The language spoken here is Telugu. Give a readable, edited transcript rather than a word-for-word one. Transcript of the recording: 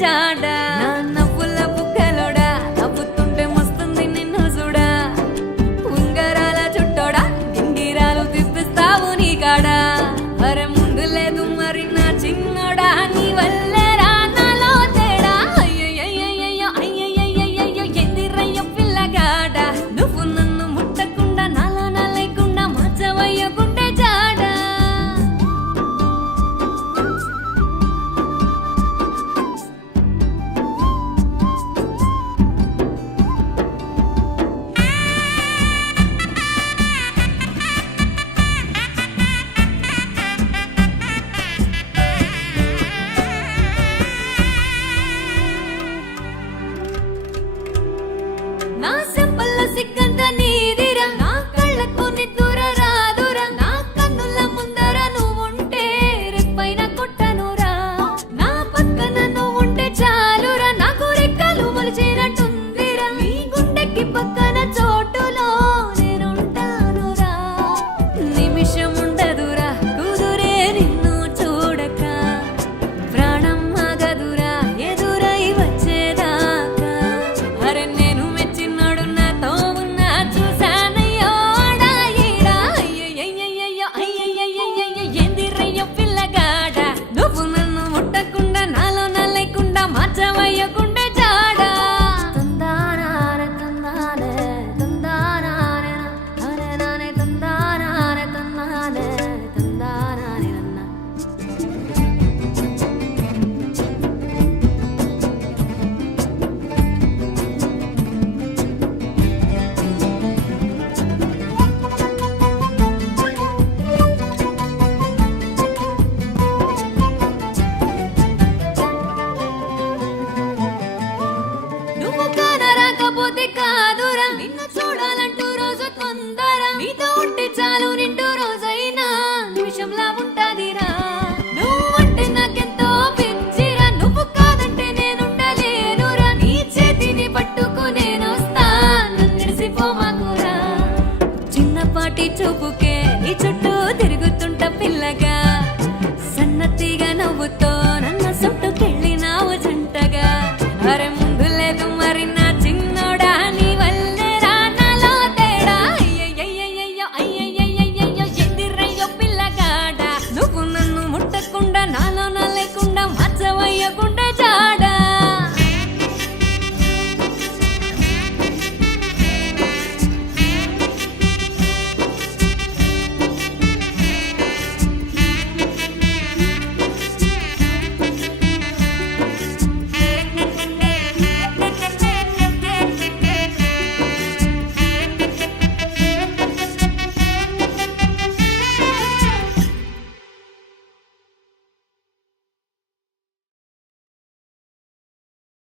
జాడా నా నవ్వుల బుగ్గలోడా నవ్వుతుంటే మస్తుంది నిన్ను చూడా ఉంగరాల చుట్టోడా గింగిరాలు తిప్పిస్తావు నీ కాడా అరే ముందు లేదు మరి నా చిన్నోడా నీ వల్లేరా నాలో తేడా అయ్యయ్యయ్యయ్యో అయ్యయ్యయ్యయ్యో ఎదిరయ్య పిల్లగాడా నువ్వు నన్ను ముట్టకుండా నాలో నా లేకుండా మచ్చవయ్యకుంటే జాడా నా సింపల్ల సిగ్గంత నీదిరా నా కళ్ళకు నిద్దుర రాదురా నా కన్నుల ముందర నువ్వుంటే రెప్పైన కొట్టనురా నా పక్కన నువ్వుంటే చాలురా నాకు రెక్కలు మొలిచినట్టుందిరా నీ గుండెకి పక్కన చోటులో నేనుంటానురా నిమిషం ఉండదురా కుదురే నిన్ను చూడక ప్రాణం ఆగదురా ఎదురై వచ్చేదాకా అరే నేను మెచ్చినాడు నాతో ఉన్నా చూసానయ్యో ఆడా ఈడా అయ్యయ్యయ్యయ్యో అయ్యయ్యయ్యయ్యో ఎందిరయ్యో పిల్లగాడా నువ్వు నన్ను ముట్టకుండా నాలో నా లేకుండా మార్చవయ్యకుండే జాడా తందానారే తందానే తందానారే నానే నానే తందానారే తందానే తందానారే నన్నా నువ్వు కానరాకపోతే కాదురా నిన్ను చూడాలంటూ రోజు తొందర నీతో ఉంటే చాలు నిండు రోజు